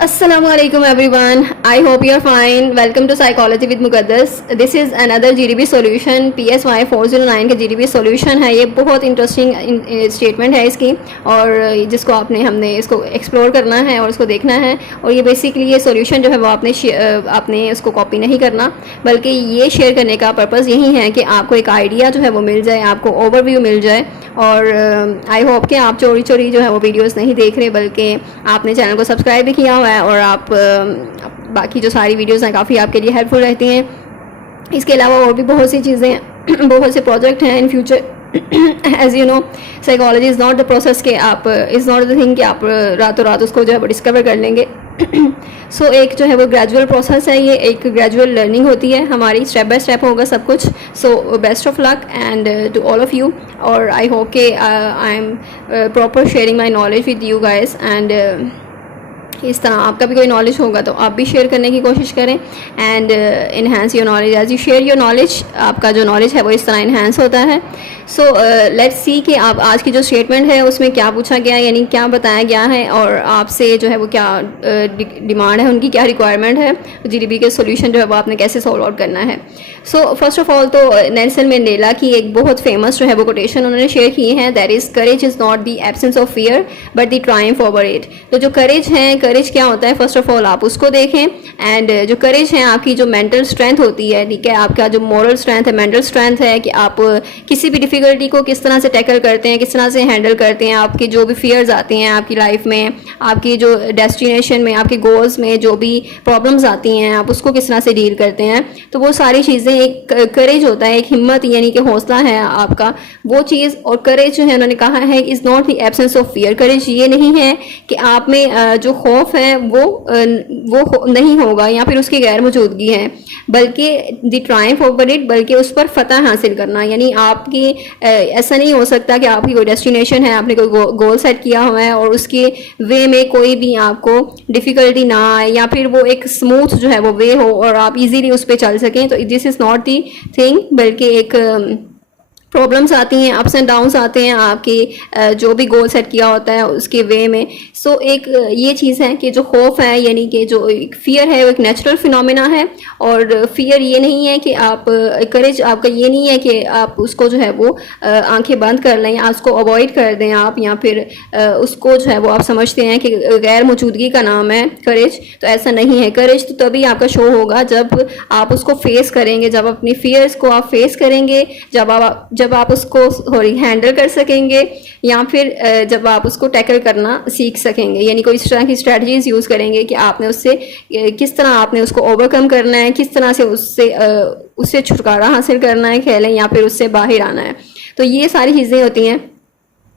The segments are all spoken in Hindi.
Assalamualaikum everyone. I hope you are fine. Welcome to Psychology with Muqaddas. This is another GDP solution. PSY 409 का GDP solution है. ये बहुत इंटरेस्टिंग स्टेटमेंट है इसकी और जिसको हमने इसको एक्सप्लोर करना है और इसको देखना है. और ये बेसिकली ये सॉल्यूशन जो है वो आपने उसको कॉपी नहीं करना, बल्कि ये शेयर करने का पर्पज़ यही है कि आपको एक आइडिया जो है वो मिल जाए, आपको ओवरव्यू मिल जाए. और आई होप कि आप चोरी चोरी जो है वो वीडियोस नहीं देख रहे, बल्कि आपने चैनल को सब्सक्राइब भी किया हुआ है और आप बाकी जो सारी वीडियोस हैं काफ़ी आपके लिए हेल्पफुल रहती हैं. इसके अलावा और भी बहुत सी चीज़ें हैं, बहुत से प्रोजेक्ट हैं in future. As you know, psychology is not the process कि आप इज़ नॉट द थिंग कि आप रातों रात उसको जो है वो डिस्कवर कर लेंगे. सो एक जो है वो ग्रेजुअल प्रोसेस है, ये एक ग्रेजुअल लर्निंग होती है हमारी, स्टेप बाय स्टेप होगा सब कुछ. So best of luck and to all of you. और आई होप के I am proper sharing my knowledge with you guys. And इस तरह आपका भी कोई नॉलेज होगा तो आप भी शेयर करने की कोशिश करें and enhance your knowledge. As you share your knowledge, आपका जो नॉलेज है वो इस तरह इन्हांस होता है. सो लेट्स सी कि आप आज की जो स्टेटमेंट है उसमें क्या पूछा गया, यानी क्या बताया गया है और आपसे जो है वो क्या डिमांड है, उनकी क्या रिक्वायरमेंट है, जीडीपी के सोल्यूशन जो है वो आपने कैसे सॉल्व आउट करना है. सो फर्स्ट ऑफ ऑल तो नेल्सन मंडेला की एक बहुत फेमस जो है वो कोटेशन उन्होंने शेयर की है, that is courage is not the absence of fear but the Triumph over it. तो जो करेज है, करेज क्या होता है, फर्स्ट ऑफ ऑल आप उसको देखें. एंड जो करेज है आपकी जो मेंटल स्ट्रेंथ होती है, ठीक है, आपका जो मोरल स्ट्रेंथ है, मेंटल स्ट्रेंथ है कि आप किसी भी डिफ़िकल्टी को किस तरह से टैकल करते हैं, किस तरह से हैंडल करते हैं, आपके जो भी फियर्स आती हैं आपकी लाइफ में, आपकी जो डेस्टिनेशन में, आपके गोल्स में जो भी प्रॉब्लम्स आती हैं, आप उसको किस तरह से डील करते हैं. तो वो सारी चीज़ें एक करेज होता है, एक हिम्मत यानी कि हौसला है आपका, वो चीज़. और करेज जो है उन्होंने कहा है is not the absence of fear. Courage ये नहीं है कि आप में जो खौफ है वो नहीं होगा या फिर उसकी गैर मौजूदगी है, बल्कि द ट्रायम्फ ओवर इट, बल्कि उस पर फतह हासिल करना. यानी आपकी ऐसा नहीं हो सकता कि आपकी कोई डेस्टिनेशन है, आपने कोई गोल सेट किया हुआ है और उसके वे में कोई भी आपको डिफ़िकल्टी ना आए या फिर वो एक स्मूथ जो है वो वे हो और आप इजीली उस पर चल सकें. तो this is not the thing, बल्कि एक प्रॉब्लम्स आती हैं, अप्स एंड डाउन्स आते हैं आपकी जो भी गोल सेट किया होता है उसके वे में. सो एक ये चीज़ है कि जो खौफ है, यानी कि जो एक फियर है, वो एक नेचुरल फिनोमेना है. और फियर ये नहीं है कि आप, करेज आपका ये नहीं है कि आप उसको जो है वो आंखें बंद कर लें या उसको अवॉइड कर दें आप, या फिर उसको जो है वो आप समझते हैं कि गैर मौजूदगी का नाम है करेज. तो ऐसा नहीं है. करेज तो तभी आपका शो होगा जब आप उसको फेस करेंगे, जब अपनी फियर्स को आप फेस करेंगे, जब आप उसको हैंडल कर सकेंगे, या फिर जब आप उसको टैकल करना सीख सकेंगे. यानी कोई इस तरह की स्ट्रैटेजीज यूज़ करेंगे कि आपने उससे किस तरह आपने उसको ओवरकम करना है, किस तरह से उससे छुटकारा हासिल करना है कह लें, या फिर उससे बाहर आना है. तो ये सारी चीज़ें होती हैं.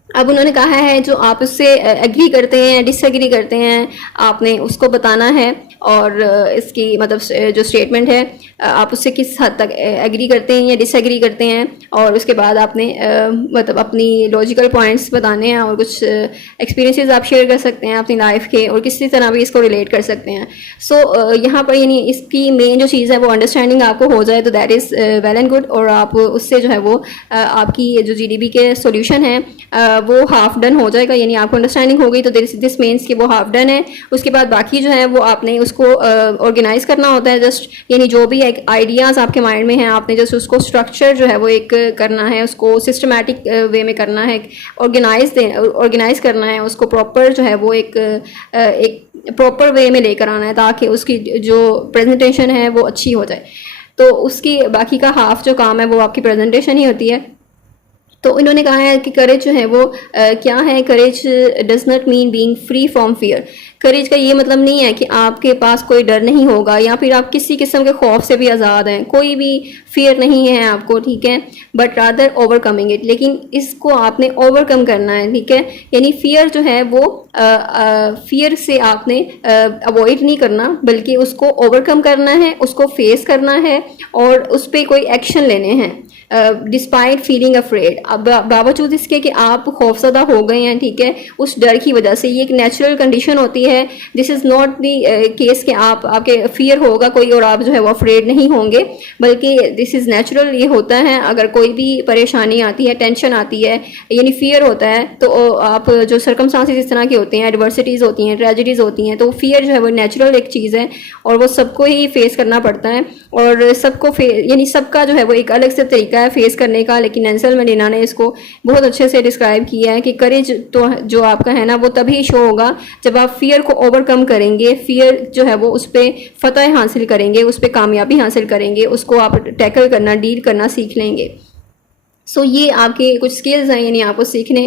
अब उन्होंने कहा है जो आप उससे एग्री करते हैं, डिसएग्री करते हैं, आपने उसको बताना है. और इसकी मतलब जो स्टेटमेंट है आप उससे किस हद तक एग्री करते हैं या डिसएग्री करते हैं, और उसके बाद आपने मतलब अपनी लॉजिकल पॉइंट्स बताने हैं और कुछ एक्सपीरियंसेस आप शेयर कर सकते हैं अपनी लाइफ के और किसी तरह भी इसको रिलेट कर सकते हैं. सो यहाँ पर यानी इसकी मेन जो चीज़ है वो अंडरस्टैंडिंग आपको हो जाए तो that is well and good. और आप उससे जो है वो आपकी जो जीडीपी के सॉल्यूशन है वो हाफ डन हो जाएगा. यानी आपको अंडरस्टैंडिंग हो गई तो दिस मीन्स कि वो हाफ डन है. उसके बाद बाकी जो है वो आपने उसको ऑर्गेनाइज करना होता है. जस्ट यानी जो भी एक आइडियाज़ आपके माइंड में हैं, आपने जस्ट उसको स्ट्रक्चर जो है वो एक करना है, उसको सिस्टमैटिक वे में करना है, ऑर्गेनाइज करना है, उसको प्रॉपर जो है वो एक प्रॉपर वे में लेकर आना है ताकि उसकी जो प्रेजेंटेशन है वो अच्छी हो जाए. तो उसकी बाकी का हाफ जो काम है वो आपकी प्रेजेंटेशन ही होती है. तो इन्होंने कहा है कि करेज जो है वो क्या है, courage does not mean being free from fear. Courage का ये मतलब नहीं है कि आपके पास कोई डर नहीं होगा या फिर आप किसी किस्म के खौफ से भी आज़ाद हैं, कोई भी फियर नहीं है आपको, ठीक है, बट रादर ओवरकमिंग इट. लेकिन इसको आपने ओवरकम करना है, ठीक है. यानी फियर जो है वो फियर से आपने अवॉइड नहीं करना, बल्कि उसको ओवरकम करना है, उसको फेस करना है और उस पर कोई एक्शन लेने हैं डिस्पाइट फीलिंग अफ्रेड. अब बावजूद इसके कि आप खौफजदा हो गए हैं, ठीक है, उस डर की वजह से. ये एक नेचुरल कंडीशन होती है है। This is not the case कि आपके फियर होगा कोई और आप जो है वो अफ्रेड नहीं होंगे, बल्कि दिस इज़ नेचुरल, ये होता है। अगर कोई भी परेशानी आती है, टेंशन आती है, यानी फियर होता है, तो आप जो सर्कमस्टांसेस इस तरह के होते हैं, एडवर्सिटीज़ होती हैं, ट्रेजिडीज़ होती हैं, तो फियर जो है वो नेचुरल एक चीज़ है और वो सबको ही फेस करना पड़ता है। और सबको यानी सबका जो है वो एक अलग से तरीका है फेस करने का, लेकिन नेल्सन मंडेला ने इसको बहुत अच्छे से डिस्क्राइब किया है कि करेज तो जो आपका है ना वो तभी शो होगा जब आप फियर को ओवरकम करेंगे, फियर जो है वो उस पर फतह हासिल करेंगे, उस पर कामयाबी हासिल करेंगे, उसको आप टैकल करना, डील करना सीख लेंगे। सो ये आपके कुछ स्किल्स हैं, यानी आपको सीखने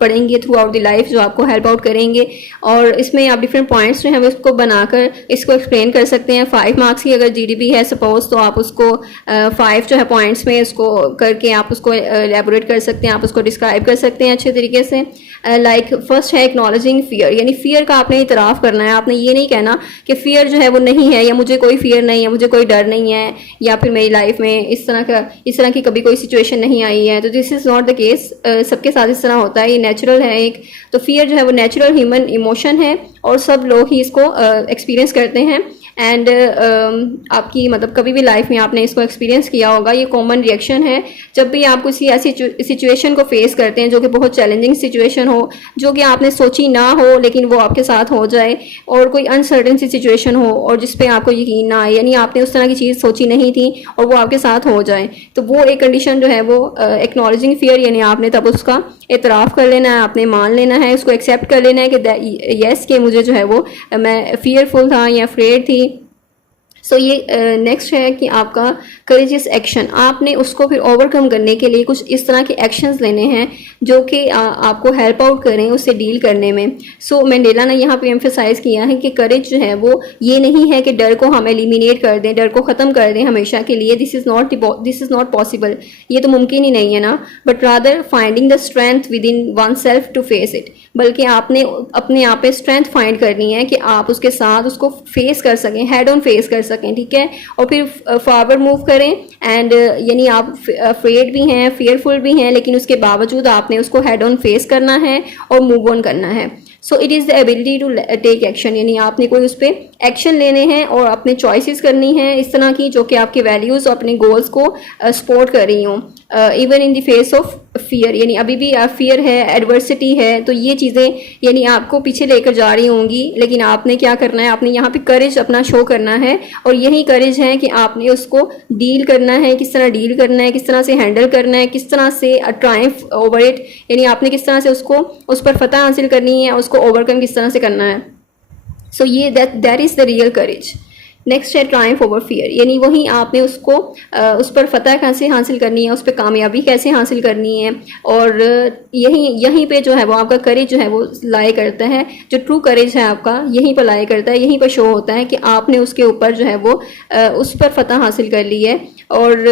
पड़ेंगे थ्रू आउट द लाइफ, जो आपको हेल्प आउट करेंगे। और इसमें आप डिफरेंट पॉइंट्स जो हैं वो इसको बनाकर इसको एक्सप्लेन कर सकते हैं। 5 मार्क्स की अगर जीडीपी है सपोज, तो आप उसको 5 जो है पॉइंट्स में इसको करके आप उसको एलेबोरेट कर सकते हैं, आप उसको डिस्क्राइब कर सकते हैं अच्छे तरीके से। लाइक फर्स्ट है एक्नॉलेजिंग फियर, यानी फियर का आपने इतराफ़ करना है। आपने ये नहीं कहना कि फियर जो है वो नहीं है, या मुझे कोई फियर नहीं है, मुझे कोई डर नहीं है, या फिर मेरी लाइफ में इस तरह की कभी कोई सिचुएशन नहीं आई है। तो this is not the case, सबके साथ इस तरह होता है, ये नेचुरल है एक। तो फियर जो है वो नेचुरल ह्यूमन इमोशन है और सब लोग ही इसको एक्सपीरियंस करते हैं। एंड आपकी मतलब कभी भी लाइफ में आपने इसको एक्सपीरियंस किया होगा, ये कॉमन रिएक्शन है जब भी आप किसी ऐसी सिचुएशन को फेस करते हैं जो कि बहुत चैलेंजिंग सिचुएशन हो, जो कि आपने सोची ना हो लेकिन वो आपके साथ हो जाए, और कोई अनसर्टन सी सिचुएशन हो और जिस पे आपको यकीन ना आए, यानी आपने उस तरह की चीज़ सोची नहीं थी और वो आपके साथ हो जाए, तो वो एक कंडीशन जो है वो एक्नॉलेजिंग फियर, यानी आपने तब उसका इतराफ़ कर लेना है, आपने मान लेना है, उसको एक्सेप्ट कर लेना है कि यस कि मुझे जो है वो मैं फियरफुल था या अफ्रेड थी। सो ये नेक्स्ट है कि आपका करेजियस एक्शन, आपने उसको फिर ओवरकम करने के लिए कुछ इस तरह के एक्शंस लेने हैं जो कि आपको हेल्प आउट करें उससे डील करने में। सो मंडेला ने यहाँ पे एम्फेसाइज किया है कि करेज जो है वो ये नहीं है कि डर को हम एलिमिनेट कर दें, डर को ख़त्म कर दें हमेशा के लिए। दिस इज़ नॉट पॉसिबल, ये तो मुमकिन ही नहीं है ना। But rather finding the strength within oneself to face it, बल्कि आपने अपने आप पे स्ट्रेंथ फाइंड करनी है कि आप उसके साथ उसको फेस कर सकें, हेड ऑन फेस कर सकें, ठीक है। और फिर फॉरवर्ड मूव करें एंड यानी आप अफ्रेड भी हैं, फियरफुल भी हैं, लेकिन उसके बावजूद आपने उसको हेड ऑन फेस करना है और मूव ऑन करना है। So it is the ability to take action, यानी आपने कोई उस पर एक्शन लेने हैं और अपने चॉइसेस करनी है इस तरह की जो कि आपके वैल्यूज़ और अपने गोल्स को सपोर्ट कर रही हों, even in the face of fear, यानी अभी भी फियर है, एडवर्सिटी है, तो ये चीज़ें यानी आपको पीछे लेकर जा रही होंगी, लेकिन आपने क्या करना है, आपने यहाँ पे करेज अपना शो करना है। और यही करेज है कि आपने उसको डील करना है, किस तरह डील करना है, किस तरह से हैंडल करना है, किस तरह से ट्रायम्फ ओवर इट, यानी आपने किस तरह से उसको उस पर फतह हासिल करनी है, उसको ओवरकम किस तरह से करना है। सो ये that is the real courage. Next है ट्रायम्फ ओवर फियर, यानी वही आपने उसको उस पर फतह कैसे हासिल करनी है, उस पर कामयाबी कैसे हासिल करनी है। और यहीं पे जो है वो आपका करेज जो है वो लाई करता है, जो ट्रू करेज है आपका यहीं पर लाई करता है, यहीं पर शो होता है कि आपने उसके ऊपर जो है वो उस पर फतह हासिल कर ली है। और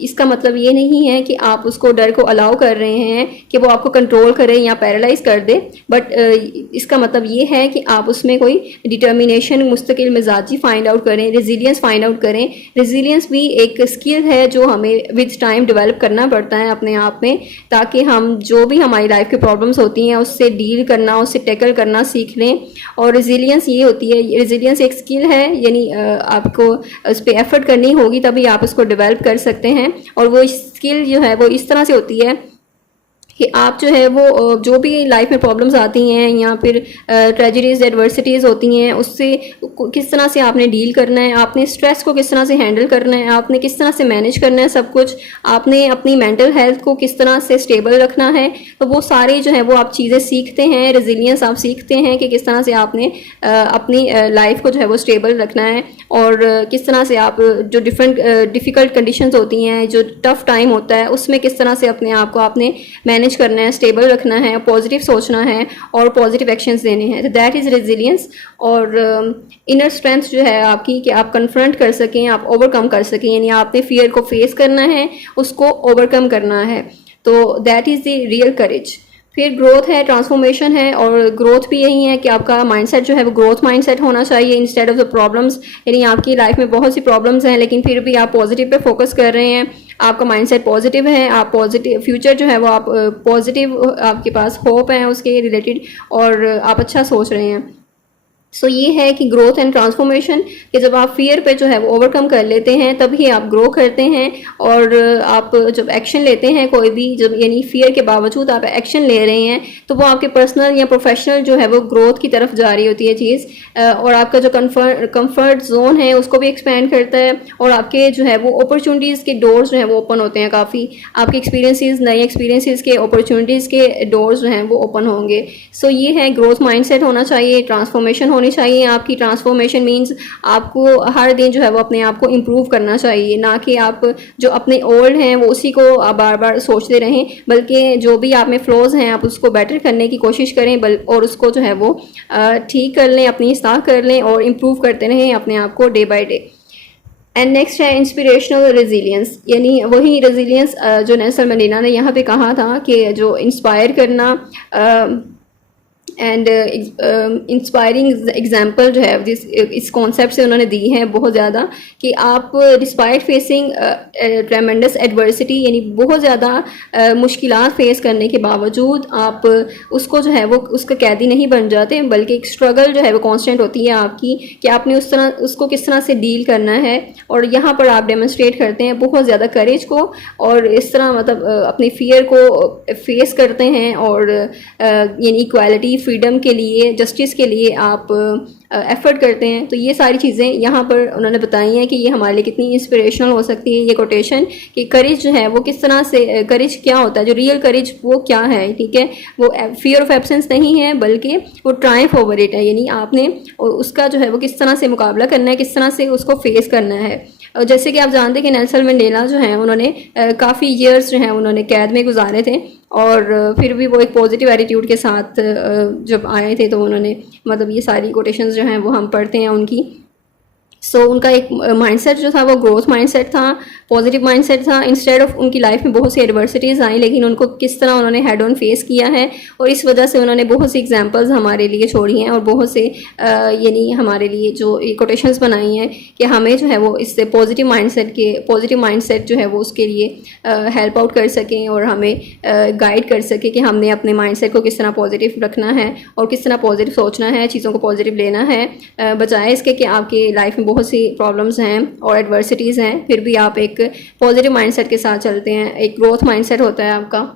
इसका मतलब ये नहीं है कि आप उसको डर को अलाउ कर रहे हैं कि वो आपको कंट्रोल करे या पैरालाइज कर दे, बट इसका मतलब ये है कि आप उसमें कोई डिटर्मिनेशन, मुस्तकिल मिजाजी फाइंड आउट करें, रेजिलियंस फाइंड आउट करें। रेजिलियंस भी एक स्किल है जो हमें विद टाइम डेवलप करना पड़ता है अपने आप में, ताकि हम जो भी हमारी लाइफ की प्रॉब्लम्स होती हैं उससे डील करना, उससे टैकल करना सीख लें। और रेजिलियंस ये होती है, रेजिलियंस एक स्किल है, यानी आपको उस पर एफर्ट करनी होगी तभी आप उसको डेवलप कर सकते हैं। और वो स्किल जो है वो इस तरह से होती है कि आप जो है वो जो भी लाइफ में प्रॉब्लम्स आती हैं या फिर ट्रेजेडीज़, एडवर्सिटीज़ होती हैं, उससे किस तरह से आपने डील करना है, आपने स्ट्रेस को किस तरह से हैंडल करना है, आपने किस तरह से मैनेज करना है सब कुछ, आपने अपनी मेंटल हेल्थ को किस तरह से स्टेबल रखना है। तो वो सारे जो है वो आप चीज़ें सीखते हैं, रेजिलियंस आप सीखते हैं कि किस तरह से आपने अपनी लाइफ को जो है वो स्टेबल रखना है, और किस तरह से आप जो डिफ़िकल्ट कंडीशंस होती हैं, जो टफ़ टाइम होता है, उसमें किस तरह से अपने आप को आपने मैनेज करना है, स्टेबल रखना है, पॉजिटिव सोचना है और पॉजिटिव एक्शंस लेने हैं। तो दैट इज़ रेजिलियंस। और इनर स्ट्रेंथ जो है आपकी कि आप कन्फ्रंट कर सकें, आप ओवरकम कर सकें, यानी आपने फियर को फेस करना है, उसको ओवरकम करना है। तो दैट इज़ द रियल करेज। फिर ग्रोथ है, ट्रांसफॉर्मेशन है, और ग्रोथ भी यही है कि आपका माइंडसेट जो है वो ग्रोथ माइंडसेट होना चाहिए इंस्टेड ऑफ द प्रॉब्लम्स। यानी आपकी लाइफ में बहुत सी प्रॉब्लम्स हैं लेकिन फिर भी आप पॉजिटिव पे फोकस कर रहे हैं, आपका माइंडसेट पॉजिटिव है, आप पॉजिटिव फ्यूचर जो है वो आप पॉजिटिव, आपके पास होप है उसके रिलेटेड और आप अच्छा सोच रहे हैं। सो ये है कि ग्रोथ एंड ट्रांसफॉर्मेशन, कि जब आप फियर पे जो है वो ओवरकम कर लेते हैं तभी आप ग्रो करते हैं। और आप जब एक्शन लेते हैं कोई भी, जब यानी फियर के बावजूद आप एक्शन ले रहे हैं, तो वो आपके पर्सनल या प्रोफेशनल जो है वो ग्रोथ की तरफ जा रही होती है चीज़। और आपका जो कंफर्ट जोन है उसको भी एक्सपेंड करता है, और आपके जो है वो अपॉर्चुनिटीज़ के डोर्स जो है वो ओपन होते हैं काफ़ी। आपके एक्सपीरियंसेस, नए एक्सपीरियंसेस के, अपॉर्चुनिटीज़ के डोर्स जो हैं वो ओपन होंगे। सो ये है, ग्रोथ माइंडसेट होना चाहिए, ट्रांसफॉर्मेशन होनी चाहिए आपकी। ट्रांसफॉर्मेशन मींस आपको हर दिन जो है वो अपने आप को इम्प्रूव करना चाहिए, ना कि आप जो अपने ओल्ड हैं वो उसी को आप बार बार सोचते रहें, बल्कि जो भी आप में फ्लॉज हैं आप उसको बेटर करने की कोशिश करें, और उसको जो है वो ठीक कर लें, अपनी इस्लाह कर लें और इम्प्रूव करते रहें अपने आप को day by day. And next है इंस्पिरेशनल रेजिलियंस, यानी वही रेजिलियंस जो नेल्सन मंडेला ने यहाँ पे कहा था कि जो इंस्पायर करना एंड इंस्पायरिंग एग्जाम्पल जो है इस कॉन्सेप्ट से उन्होंने दी है बहुत ज़्यादा, कि आप डिस्पाइट फेसिंग ट्रेमेंडस एडवर्सिटी, यानी बहुत ज़्यादा मुश्किलात फेस करने के बावजूद आप उसको जो है वो उसका कैदी नहीं बन जाते, बल्कि एक स्ट्रगल जो है वो कांस्टेंट होती है आपकी, कि आपने उसको किस तरह से डील करना है। और यहाँ पर आप डेमोन्स्ट्रेट करते हैं बहुत ज़्यादा करेज को, और इस तरह मतलब अपने फियर को फेस करते हैं, और यानी इक्वालिटी, फ्रीडम के लिए, जस्टिस के लिए आप एफर्ट करते हैं। तो ये सारी चीज़ें यहाँ पर उन्होंने बताई हैं कि ये हमारे लिए कितनी इंस्पिरेशनल हो सकती है ये कोटेशन, कि करेज जो है वो किस तरह से, करेज क्या होता है, जो रियल करेज वो क्या है, ठीक है, वो फियर ऑफ एब्सेंस नहीं है, बल्कि वो ट्रायम्फ ओवर इट है, यानी आपने उसका जो है वो किस तरह से मुकाबला करना है, किस तरह से उसको फेस करना है। और जैसे कि आप जानते हैं कि नेल्सन मंडेला जो हैं उन्होंने काफ़ी ईयर्स जो हैं उन्होंने कैद में गुजारे थे, और फिर भी वो एक पॉजिटिव एटीट्यूड के साथ जब आए थे तो उन्होंने मतलब ये सारी कोटेशंस जो हैं वो हम पढ़ते हैं उनकी। सो उनका एक माइंडसेट जो था वो ग्रोथ माइंडसेट था, पॉजिटिव माइंडसेट था। इंस्टेड ऑफ उनकी लाइफ में बहुत सी एडवर्सिटीज़ आई, लेकिन उनको किस तरह उन्होंने हेड ऑन फेस किया है, और इस वजह से उन्होंने बहुत सी एग्जांपल्स हमारे लिए छोड़ी हैं, और बहुत से यानी हमारे लिए जो कोटेशंस बनाई हैं कि हमें जो है वो इससे पॉजिटिव माइंडसेट जो है वो उसके लिए हेल्प आउट कर सकें, और हमें गाइड कर सके कि हमने अपने माइंडसेट को किस तरह पॉजिटिव रखना है, और किस तरह पॉजिटिव सोचना है, चीज़ों को पॉजिटिव लेना है, बजाय इसके कि आपकी लाइफ में बहुत सी प्रॉब्लम्स हैं और एडवर्सिटीज़ हैं, फिर भी आप एक पॉजिटिव माइंडसेट के साथ चलते हैं, एक ग्रोथ माइंडसेट होता है आपका।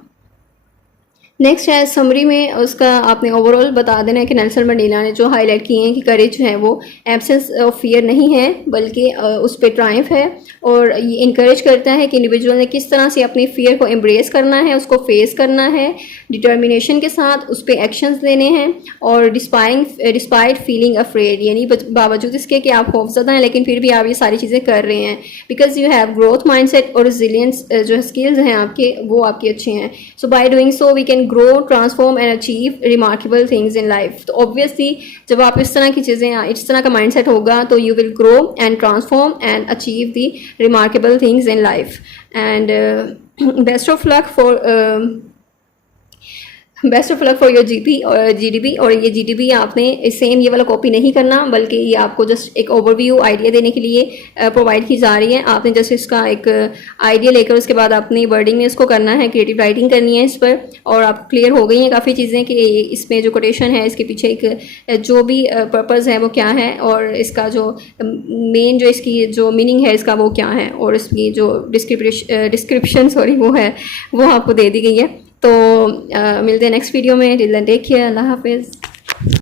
नेक्स्ट है समरी में उसका आपने ओवरऑल बता देना है कि नेल्सन मंडेला ने जो हाईलाइट किए हैं कि करेज जो है वो एब्सेंस ऑफ फियर नहीं है, बल्कि उस पर ट्रायम्फ है, और ये इंकरेज करता है कि इंडिविजुअल ने किस तरह से अपनी फियर को एम्ब्रेस करना है, उसको फेस करना है डिटर्मिनेशन के साथ, उस पर एक्शंस लेने हैं, और डिस्पाइट फीलिंग अफ्रेड, यानी बावजूद इसके कि आप खौफज़दा हैं लेकिन फिर भी आप ये सारी चीज़ें कर रहे हैं, because you have growth mindset और रेजिलियंस जो स्किल्स हैं आपके वो आपके अच्छे हैं। So by doing so we can grow, transform and achieve remarkable things in life. तो ऑब्वियसली जब आप इस तरह की चीज़ें, इस तरह का माइंडसेट होगा तो you will grow and transform and achieve the remarkable things in life. And best of luck for your GP और जीडीपी। और ये जीडीपी आपने सेम ये वाला कॉपी नहीं करना, बल्कि ये आपको जस्ट एक ओवरव्यू आइडिया देने के लिए प्रोवाइड की जा रही है। आपने जस्ट इसका एक आइडिया लेकर उसके बाद अपनी वर्डिंग में इसको करना है, क्रिएटिव राइटिंग करनी है इस पर, और आप क्लियर हो गई हैं काफ़ी चीज़ें कि इसमें जो कोटेशन है इसके पीछे एक जो भी पर्पज़ है वो क्या है, और इसका जो मेन जो इसकी जो मीनिंग है इसका वो क्या है, और इसकी जो डिस्क्रिप्शन वो है वो आपको दे दी गई है। तो मिलते हैं नेक्स्ट वीडियो में। टिल देन टेक केयर, अल्लाह हाफिज़।